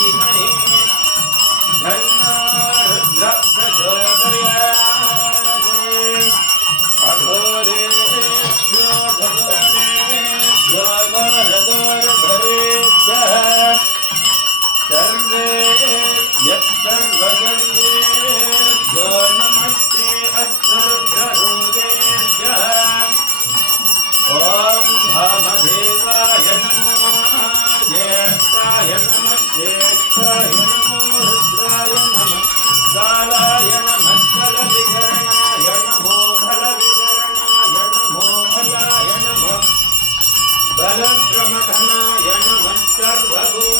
धीमहि धन्नो रुद्रः प्रचोदयात् अघोरेभ्यो घोरेभ्यो घोरघोरघोरेभ्यः सर्वेभ्यः सर्वगणेभ्यो नमस्ते अष्टरुद्ररूपेभ्यः ॐ भामदेवाय नमो ज्येष्ठाय नमः ज्येष्ठाय नमो रुद्राय नमः कालाय नमः कलविकरणाय नमो फलविकरणाय नमो फलाय नमः बलप्रमथनाय नमः सर्वभूत